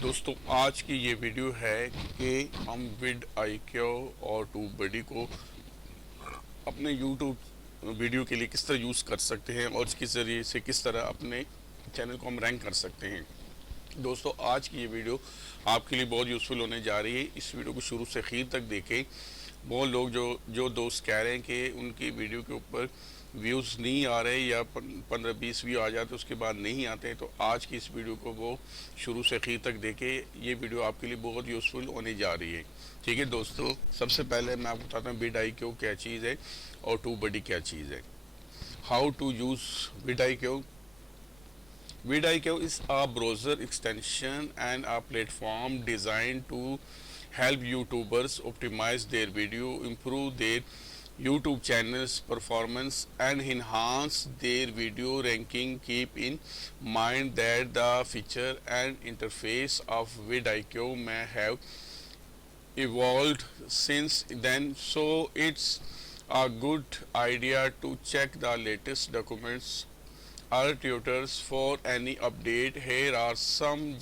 दोस्तों आज की ये वीडियो है कि हम विड IQ और TubeBuddy को अपने YouTube वीडियो के लिए किस तरह यूज़ कर सकते हैं और इसके ज़रिए से किस तरह अपने चैनल को हम रैंक कर सकते हैं। दोस्तों आज की ये वीडियो आपके लिए बहुत यूज़फुल होने जा रही है। इस वीडियो को शुरू से आखिर तक देखें। बहुत लोग जो दोस्त कह रहे हैं कि उनकी वीडियो के ऊपर व्यूज़ नहीं आ रहे या 15-20 व्यू आ जाते उसके बाद नहीं आते, तो आज की इस वीडियो को वो शुरू से आखिर तक देखें। ये वीडियो आपके लिए बहुत यूज़फुल होने जा रही है। ठीक है दोस्तों, सबसे पहले मैं आपको बताता हूँ विड IQ क्या चीज़ है और TubeBuddy क्या चीज़ है। How to use vid IQ. vidIQ is a browser extension and a platform designed to help YouTubers optimize their video, improve their YouTube channels performance and enhance their video ranking. Keep in mind that the feature and interface of vidIQ may have evolved since then, so it's a good idea to check the latest documents or tutors for any update. Here are some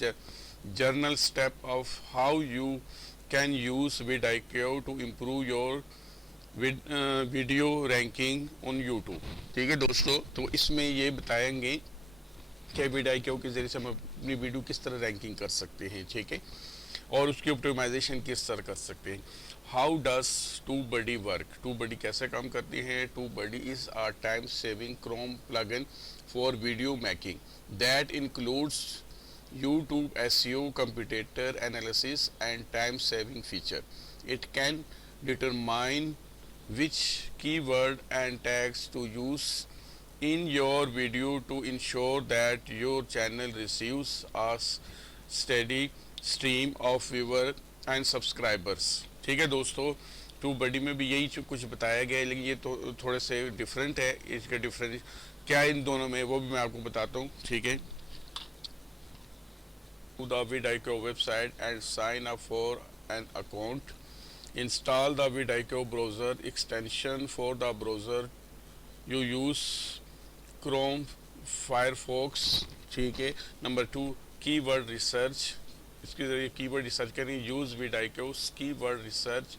journal steps of how you can use vidIQ to improve your video ranking on YouTube. ठीक है दोस्तों, तो इसमें ये बताएंगे कि vidIQ के ज़रिए से हम अपनी वीडियो किस तरह रैंकिंग कर सकते हैं, ठीक है, और उसकी ऑप्टिमाइजेशन किस तरह कर सकते हैं। How does TubeBuddy work. TubeBuddy कैसे काम करती है. TubeBuddy is a time saving Chrome plugin for video making that includes YouTube SEO, competitor analysis and time saving feature. It can determine which keyword and tags to use in your video to ensure that your channel receives a steady stream of viewer and subscribers. ठीक है दोस्तों, TubeBuddy में भी यही कुछ बताया गया है, लेकिन ये तो थोड़े से डिफरेंट है। इसका डिफरेंस क्या है इन दोनों में वो भी मैं आपको बताता हूँ। ठीक है, to the vidIQ website and sign up for an account. Install the vidIQ browser extension for the browser you use, Chrome, Firefox. ठीक है, नंबर 2 कीवर्ड रिसर्च. इसके ज़रिए कीवर्ड रिसर्च करें. Use vidIQ keyword research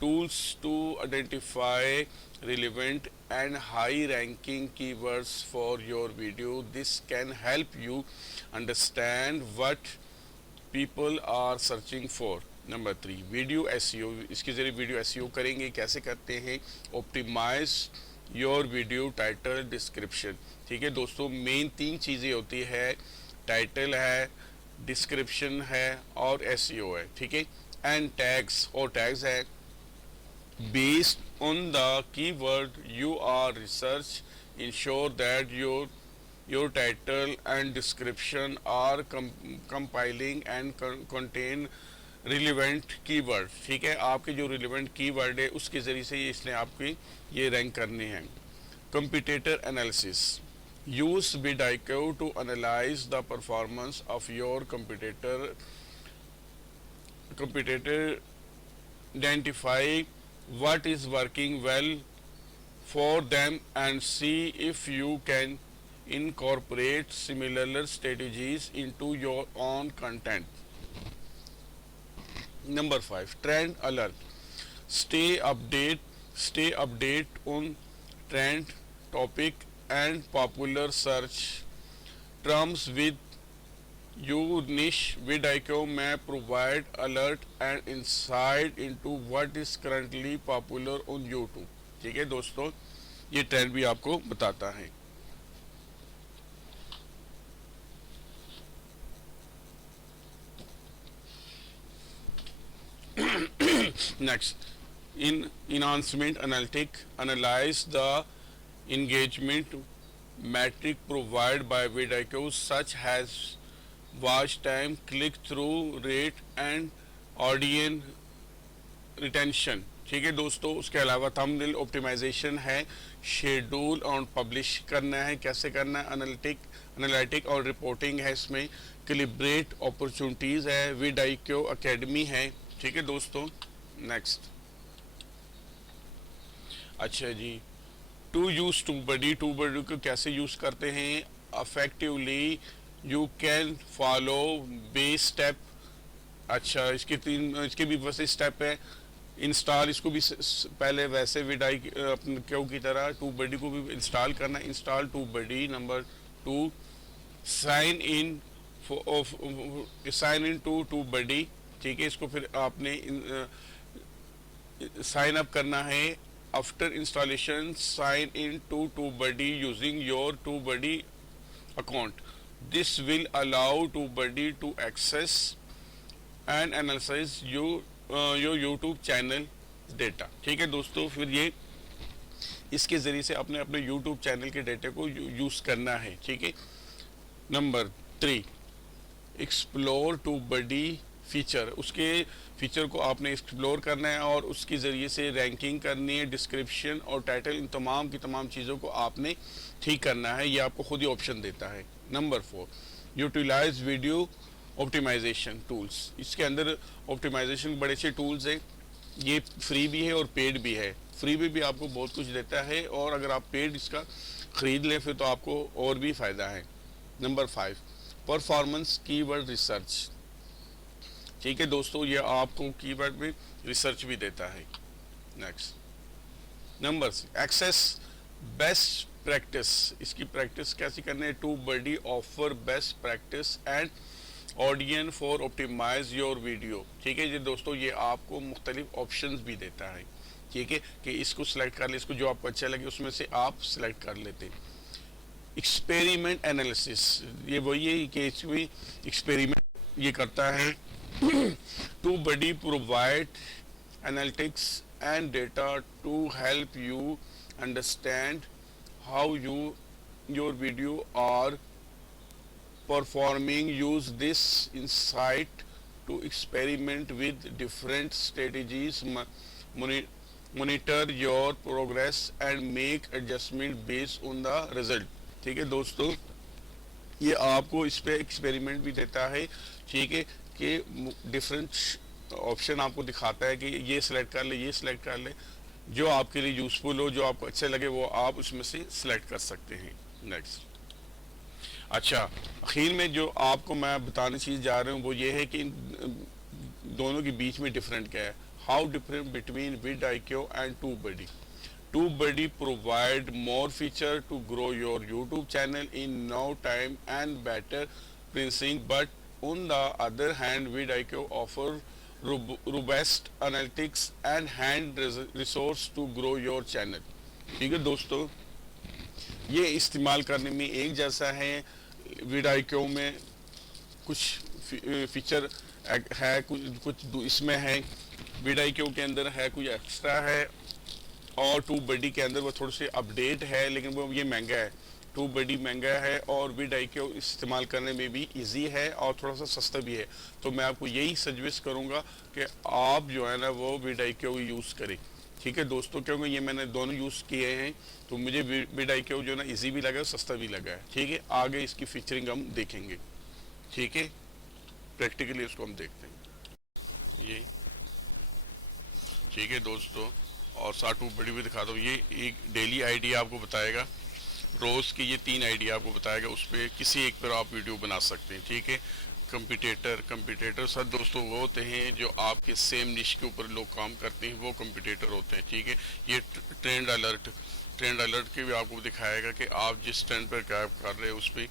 tools to identify relevant and high ranking keywords for your video. This can help you understand what people are searching for. Number 3 video SEO. इसके ज़रिए video SEO करेंगे. कैसे करते हैं. Optimize your video title description. ठीक है दोस्तों, main 3 चीज़ें होती है. टाइटल है, डिस्क्रिप्शन है और SEO है. ठीक है, एंड टैग्स, और टैग्स है based on the keyword you are research. Ensure that your title and description are compiling and contain relevant keyword. ठीक है, आपके जो relevant keyword है उसके ज़रिए से इसने आपकी ये रैंक करने हैं. Competitor analysis. Use vidIQ to analyze the performance of your competitor. Identify what is working well for them and see if you can incorporate similar strategies into your own content. Number 5 trend alert. Stay update on trend topic and popular search terms with your niche. vidIQ may provide alert and insight into what is currently popular on YouTube. ठीक है दोस्तों, ये trend भी आपको बताता है. Next, in enhancement analytic, analyze the engagement metric provided by vidIQ such as watch time, click through rate and audience retention. ठीक है दोस्तों, उसके अलावा थंबनेल ऑप्टिमाइजेशन है, शेड्यूल और पब्लिश करना है. कैसे करना है. एनालिटिक और रिपोर्टिंग है. इसमें कैलिब्रेट अपॉर्चुनिटीज़ है. vidIQ एकेडमी है. ठीक है दोस्तों. नेक्स्ट, अच्छा जी, टू यूज़ TubeBuddy. को कैसे यूज़ करते हैं. Effectively you can follow base step अच्छा, इसके भी वैसे स्टेप है। इंस्टॉल, इसको भी पहले वैसे विडाई अपने क्यों की तरह टू बडी को भी इंस्टॉल करना। Install TubeBuddy. Number 2, sign in, sign in TubeBuddy. ठीक है, इसको फिर आपने साइन अप करना है। After installation sign in TubeBuddy using your TubeBuddy account. This will allow TubeBuddy to access and analysis your YouTube channel data. ठीक है दोस्तों, फिर ये इसके ज़रिए से अपने अपने यूट्यूब चैनल के डेटा को यूज़ करना है। ठीक है। Number 3, explore TubeBuddy feature. उसके फीचर को आपने एक्सप्लोर करना है और उसके ज़रिए से रैंकिंग करनी है, डिस्क्रिप्शन और टाइटल, इन तमाम की तमाम चीज़ों को आपने ठीक करना है। ये आपको खुद ही ऑप्शन देता है। Number 4, utilize video optimization tools. इसके अंदर ऑप्टिमाइजेशन बड़े अच्छे टूल्स हैं। ये फ्री भी है और पेड भी है। फ्री में भी आपको बहुत कुछ देता है और अगर आप पेड इसका ख़रीद लें फिर तो आपको और भी फ़ायदा है। Number 5, performance keyword research. ठीक है दोस्तों, ये आपको कीवर्ड में रिसर्च भी देता है। Next, number 6, access best practice. इसकी प्रैक्टिस कैसी करनी है। TubeBuddy offer best practice and audience for optimize your video. ठीक है जी दोस्तों, ये आपको मुख्तलिफ ऑप्शंस भी देता है। ठीक है, कि इसको सिलेक्ट कर ले, इसको जो आपको अच्छा लगे उसमें से आप सिलेक्ट कर लेते हैं। एक्सपेरिमेंट एनालिसिस, ये वही है कि इसमें एक्सपेरिमेंट ये करता है। TubeBuddy provide analytics and data to help you understand how your video are performing. Use this insight to experiment with different strategies, monitor your progress and make adjustment based on the result। ठीक है दोस्तों, ये आपको इस पे experiment भी देता है। ठीक है, कि डिफरेंट ऑप्शन आपको दिखाता है कि ये सिलेक्ट कर ले, ये सिलेक्ट कर ले, जो आपके लिए यूजफुल हो, जो आपको अच्छे लगे वो आप उसमें से सिलेक्ट कर सकते हैं। नेक्स्ट, अच्छा, आखिर में जो आपको मैं बताने चीज़ जा रहा हूँ वो ये है कि इन दोनों के बीच में डिफरेंट क्या है। How different between vidIQ and TubeBuddy. TubeBuddy provide more feature to grow your YouTube channel in no time and better pricing, but on the other hand vidIQ offer robust analytics and hand resource to grow your channel. ठीक है दोस्तों, ये इस्तेमाल करने में एक जैसा है। vidIQ में कुछ फीचर है, कुछ इसमें है। vidIQ के अंदर है कुछ एक्स्ट्रा है और टू बडी के अंदर वो थोड़े से अपडेट है, लेकिन वो ये महंगा है। टू बडी महंगा है और vidIQ इस्तेमाल करने में भी इजी है और थोड़ा सा सस्ता भी है। तो मैं आपको यही सजेस्ट करूँगा कि आप जो है ना वो vidIQ यूज़ करें। ठीक है दोस्तों, क्योंकि ये मैंने दोनों यूज़ किए हैं तो मुझे vidIQ जो ना इजी भी लगा, सस्ता भी लगा है। ठीक है, आगे इसकी फीचरिंग हम देखेंगे। ठीक है, प्रैक्टिकली इसको हम देखते हैं ये। ठीक है दोस्तों, और साथ टू बड़ी भी दिखा दो। ये एक डेली आइडिया आपको बताएगा, रोज़ की ये 3 आइडिया आपको बताएगा, उस पर किसी एक पर आप वीडियो बना सकते हैं। ठीक है, कंपिटेटर सब दोस्तों वो होते हैं जो आपके सेम निश के ऊपर लोग काम करते हैं, वो कंपिटेटर होते हैं। ठीक है, ये ट्रेंड अलर्ट के भी आपको दिखाएगा कि आप जिस ट्रेंड पर क्या कर रहे हैं उस पर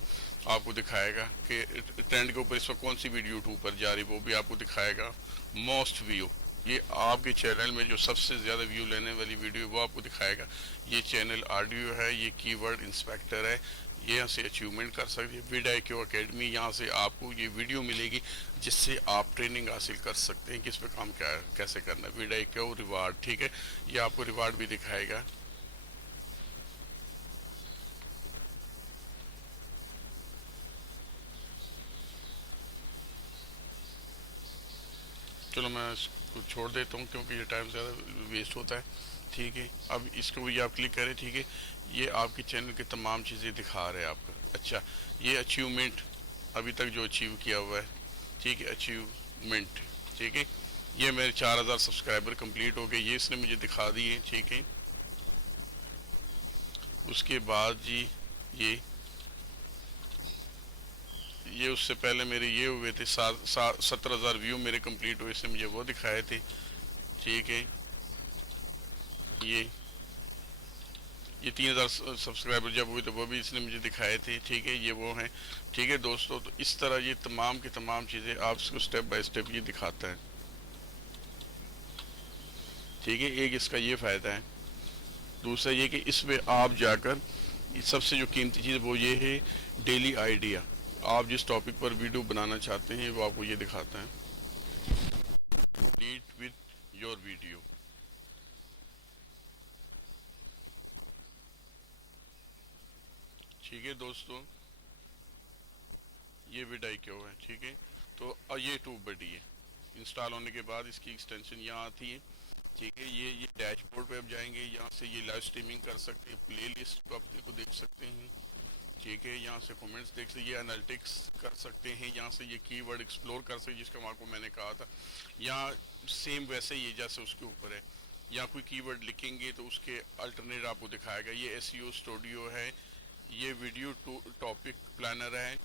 आपको दिखाएगा कि ट्रेंड के ऊपर इस वक्त कौन सी वीडियो यूट्यूब पर जा रही है, वो भी आपको दिखाएगा। मोस्ट व्यू, ये आपके चैनल में जो सबसे ज़्यादा व्यू लेने वाली वीडियो वो आपको दिखाएगा। ये चैनल ऑडियो है, ये कीवर्ड इंस्पेक्टर है, ये यहाँ से अचीवमेंट कर सकते हैं। vidIQ अकेडमी, यहाँ से आपको ये वीडियो मिलेगी जिससे आप ट्रेनिंग हासिल कर सकते हैं कि इस पर काम कैसे करना है। vidIQ रिवार्ड, ठीक है, ये आपको रिवार्ड भी दिखाएगा। चलो मैं इसको छोड़ देता हूँ क्योंकि ये टाइम ज़्यादा वेस्ट होता है। ठीक है, अब इसको भी आप क्लिक करें। ठीक है, ये आपके चैनल की तमाम चीज़ें दिखा रहे हैं आपको। अच्छा, ये अचीवमेंट अभी तक जो अचीव किया हुआ है। ठीक है, अचीवमेंट, ठीक है, ये मेरे 4000 सब्सक्राइबर कंप्लीट हो गए, ये इसने मुझे दिखा दिए। ठीक है, उसके बाद जी ये ये उससे पहले मेरे ये हुए थे 17,000 व्यू मेरे कंप्लीट हुए, इसने मुझे वो दिखाए थे। ठीक है, ये ये 3,000 सब्सक्राइबर जब हुए थे वो भी इसने मुझे दिखाए थे। ठीक है, ये वो हैं। ठीक है दोस्तों, तो इस तरह ये तमाम की तमाम चीज़ें आपको स्टेप बाय स्टेप ये दिखाता है। ठीक है, एक इसका ये फ़ायदा है। दूसरा ये कि इसमें आप जाकर सबसे जो कीमती चीज़ वो ये है, डेली आइडिया। आप जिस टॉपिक पर वीडियो बनाना चाहते हैं वो आपको ये दिखाता है, लीड विद योर वीडियो। ठीक है दोस्तों, ये विडाई क्यों है। ठीक है, तो ये ट्यूब बडी है। इंस्टॉल होने के बाद इसकी एक्सटेंशन यहाँ आती है। ठीक है, ये डैशबोर्ड पे आप जाएंगे, यहाँ से ये लाइव स्ट्रीमिंग कर सकते हैं, प्ले लिस्ट को अपने को देख सकते हैं। ठीक है, यहाँ से कमेंट्स देख सकते, ये एनालिटिक्स कर सकते हैं, यहाँ से ये कीवर्ड एक्सप्लोर कर सकते हैं जिसका आपको मैंने कहा था। यहाँ सेम वैसे ही जैसे उसके ऊपर है, यहाँ कोई कीवर्ड लिखेंगे तो उसके अल्टरनेट आपको दिखाएगा। ये एसईओ स्टूडियो है, ये वीडियो टॉपिक प्लानर है।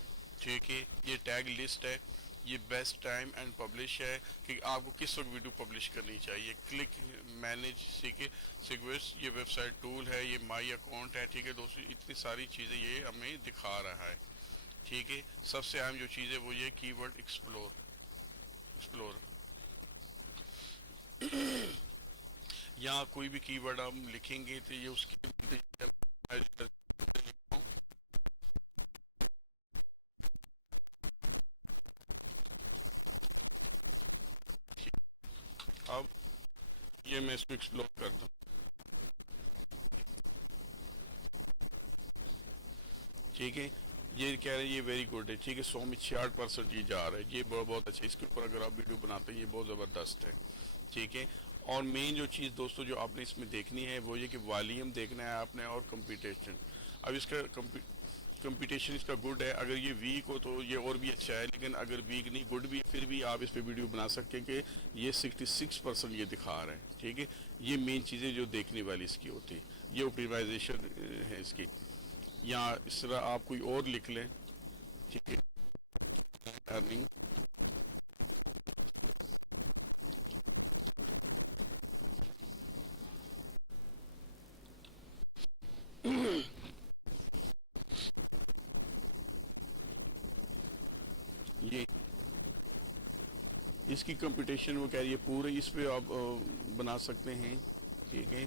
ठीक है, ये टैग लिस्ट है, ये बेस्ट टाइम एंड पब्लिश है कि आपको किस वक्त वीडियो पब्लिश करनी चाहिए। क्लिक मैनेज सिक्वेंस, ये वेबसाइट टूल है, ये माई अकाउंट है। ठीक है दोस्तों, इतनी सारी चीज़ें ये हमें दिखा रहा है। ठीक है, सबसे अहम जो चीज़ है वो ये कीवर्ड एक्सप्लोर एक्सप्लोर। यहाँ कोई भी कीवर्ड हम लिखेंगे तो ये उसकी अब ये मैं इसको एक्सप्लोर करता हूँ। ठीक है, ये कह रहे हैं ये वेरी गुड है। ठीक है, 100 में 66% ये जा रहा है, ये बहुत बहुत अच्छा है। इसके ऊपर अगर आप वीडियो बनाते हैं ये बहुत ज़बरदस्त है। ठीक है, और मेन जो चीज़ दोस्तों जो आपने इसमें देखनी है वो ये कि वॉल्यूम देखना है आपने और कंपटीशन। अब इसका कंपटीशन इसका गुड है, अगर ये वीक हो तो ये और भी अच्छा है, लेकिन अगर वीक नहीं गुड भी फिर भी आप इस पे वीडियो बना सकते हैं कि ये 66% ये दिखा रहा है। ठीक है, ये मेन चीज़ें जो देखने वाली इसकी होती है, ये ऑप्टिमाइजेशन है इसकी। या इस तरह आप कोई और लिख लें। ठीक है, अर्निंग ये इसकी कंपटीशन वो कह रही है पूरे इस पे आप बना सकते हैं। ठीक है,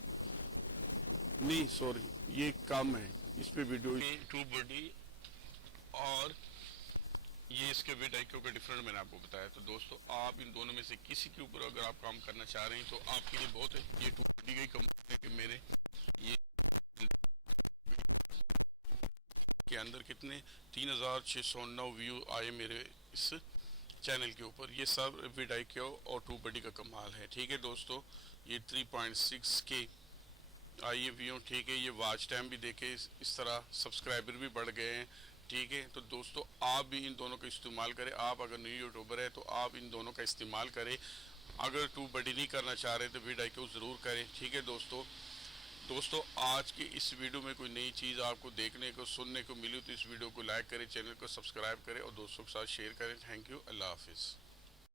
नहीं सॉरी, ये कम है, इस पे वीडियो टू बड़ी और ये इसके विद आईक्यू का डिफरेंट मैंने आपको बताया। तो दोस्तों आप इन दोनों में से किसी के ऊपर अगर आप काम करना चाह रहे हैं तो आपके लिए बहुत है। ये टू बड़ी गई कंपनी है कि मेरे ये के अंदर कितने 3,609 व्यू आए मेरे इस चैनल के ऊपर। ये सब विद आईक्यू और टू बडी का कमाल है। ठीक है दोस्तों, ये 3.6 के आइए व्यू। ठीक है, ये वॉच टाइम भी देखे, इस तरह सब्सक्राइबर भी बढ़ गए हैं। ठीक है, तो दोस्तों आप भी इन दोनों का इस्तेमाल करें। आप अगर न्यू यूट्यूबर है तो आप इन दोनों का इस्तेमाल करें। अगर टू बडी नहीं करना चाह रहे तो वीड आई क्यू ज़रूर करें। ठीक है दोस्तों आज की इस वीडियो में कोई नई चीज़ आपको देखने को सुनने को मिली तो इस वीडियो को लाइक करें, चैनल को सब्सक्राइब करें और दोस्तों के साथ शेयर करें। थैंक यू, अल्लाह हाफिज़।